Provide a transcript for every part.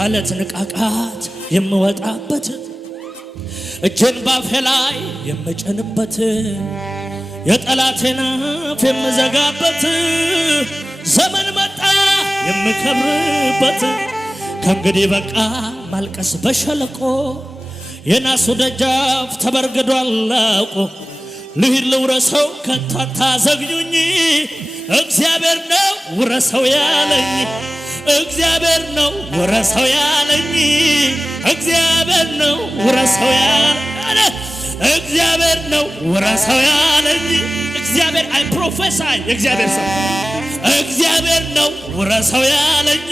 ካለት ንቃቃት የምወጣበት እጄን ባፌ ላይ የምጭንበት የጠላቴን አፍ የምዘጋበት ዘመን መጣ የምከብርበት ከእንግዲህ በቃ ማልቀስ በሸለቆ የናሱ ደጃፍ ተበርግዷል አውቆ ልሂድ ልውረሰው ከቶ አታዘግኙኝ እግዚአብሔር ነው ውረሰው ያለኝ እግዚአብሔር ነው ውረሰው ያለኝ እግዚአብሔር ነው ውረሰው ያለኝ እግዚአብሔር ነው ውረሰው ያለኝ እግዚአብሔር አይ ፕሮፌሳይ እግዚአብሔር ሰው እግዚአብሔር ነው ውረሰው ያለኝ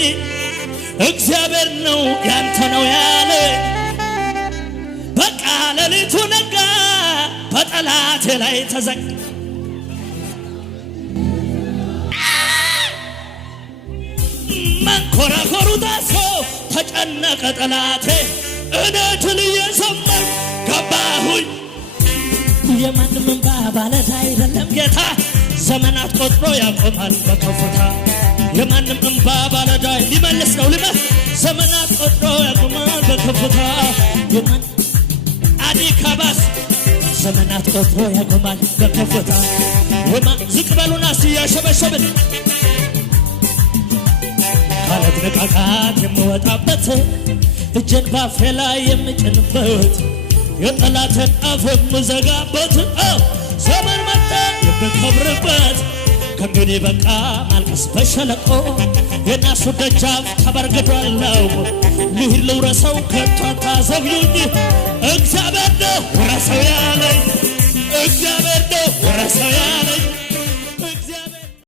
እግዚአብሔር ነው ያንተ ነው ያለኝ በቃ ሌሊቱ ነጋ በጠላቴ ላይ ተዘጋ መንኮራኮሩ ታሶ ተጨነቀ ጠላቴ እኔትን እየሰማኝ ገባሁኝ የማንም እንባ ባለዕዳ አይደለም ጌታ ዘመናት ቆጥሮ ያቆማል በከፍታ የማንም እንባ ባለዕዳ ሊመልስ ነው ዘመናት ቆጥሮ ያቆማል በከፍታ የማን አዲካባስ ዘመናት ቆጥሮ ያቆማል በከፍታ የማን ዝቅ በሉና ሲያሸበሸብን ካለት ንቃቃት የምወጣበት እጄን ባፌ ላይ የምጭንበት የጠላትን አፍ የምዘጋበት ዘመን መጣ የምከብርበት ከእንግዲህ በቃ ማልቀስ በሸለቆ የናሱ ደጃፍ ተበርግዷል አውቆ ልሂድ ልውረሰው ከቶ አታዘግዩኝ እግዚአብሔር ነው ውረሰው ያለኝ እግዚአብሔር ነው ውረሰው ያለኝ